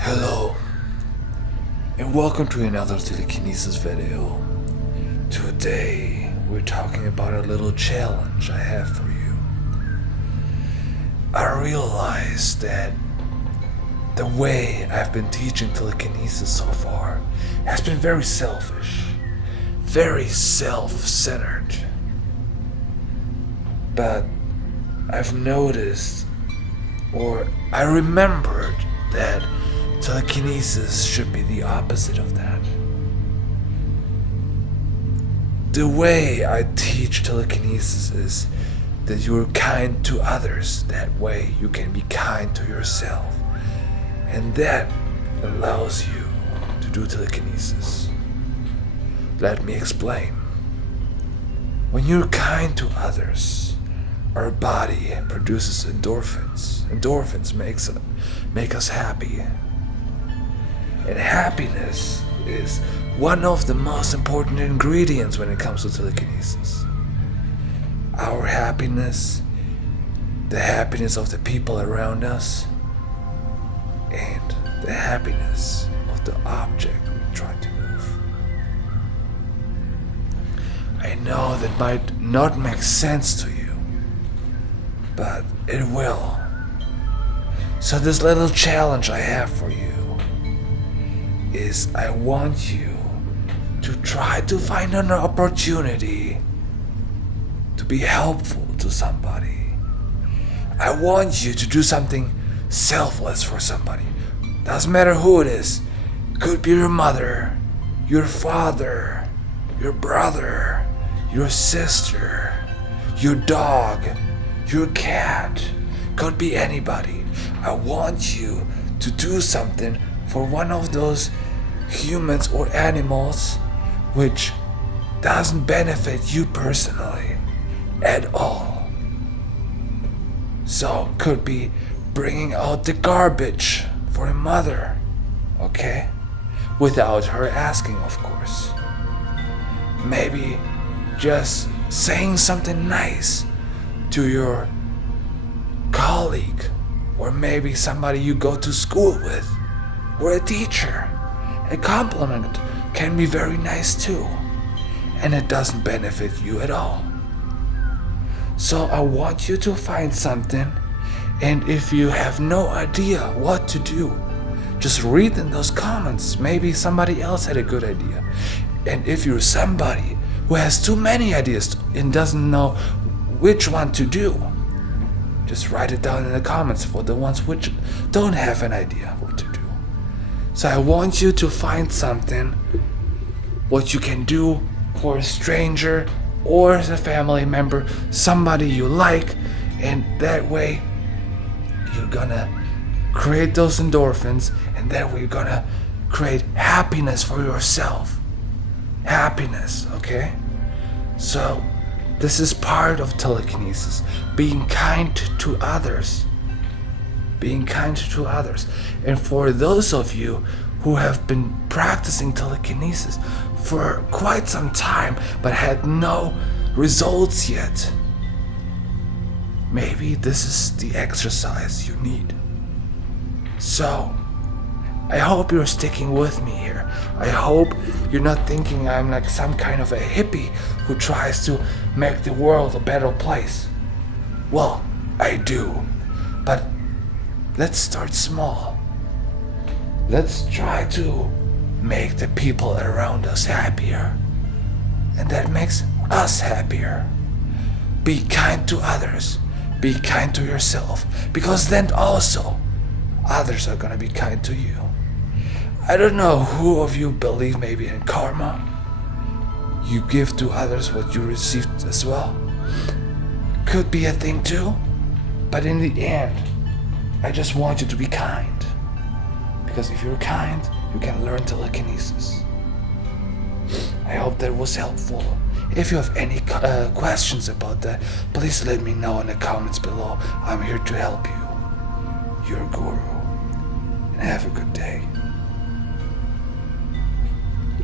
Hello, and welcome to another Telekinesis video. Today, we're talking about a little challenge I have for you. I realized that the way I've been teaching telekinesis so far has been very selfish, very self-centered. But I've noticed, or I remembered, that telekinesis should be the opposite of that. The way I teach telekinesis is that you're kind to others. That way you can be kind to yourself. And that allows you to do telekinesis. Let me explain. When you're kind to others, our body produces endorphins. Endorphins make us happy. And happiness is one of the most important ingredients when it comes to telekinesis. Our happiness, the happiness of the people around us, and the happiness of the object we try to move. I know that might not make sense to you, but it will. So this little challenge I have for you is I want you to try to find an opportunity to be helpful to somebody. I want you to do something selfless for somebody. Doesn't matter who it is. Could be your mother, your father, your brother, your sister, your dog, your cat. Could be anybody. I want you to do something for one of those humans or animals which doesn't benefit you personally at all. So could be bringing out the garbage for a mother, okay? Without her asking, of course. Maybe just saying something nice to your colleague, or maybe somebody you go to school with, or a teacher. A compliment can be very nice too, and it doesn't benefit you at all. So I want you to find something, and if you have no idea what to do, just read in those comments. Maybe somebody else had a good idea. And if you're somebody who has too many ideas and doesn't know which one to do, just write it down in the comments for the ones which don't have an idea what to do. So I want you to find something what you can do for a stranger or as a family member, somebody you like, and that way you're gonna create those endorphins, and that way you're gonna create happiness for yourself. Happiness, okay? So this is part of telekinesis, being kind to others. Being kind to others. And for those of you who have been practicing telekinesis for quite some time but had no results yet, maybe this is the exercise you need. So, I hope you're sticking with me here. I hope you're not thinking I'm like some kind of a hippie who tries to make the world a better place. Well, I do. But let's start small. Let's try to make the people around us happier. And that makes us happier. Be kind to others. Be kind to yourself. Because then also, others are gonna be kind to you. I don't know who of you believe maybe in karma. You give to others what you received as well. Could be a thing too. But in the end, I just want you to be kind. Because if you're kind, you can learn telekinesis. I hope that was helpful. If you have any questions about that, please let me know in the comments below. I'm here to help you. Your guru. And have a good day.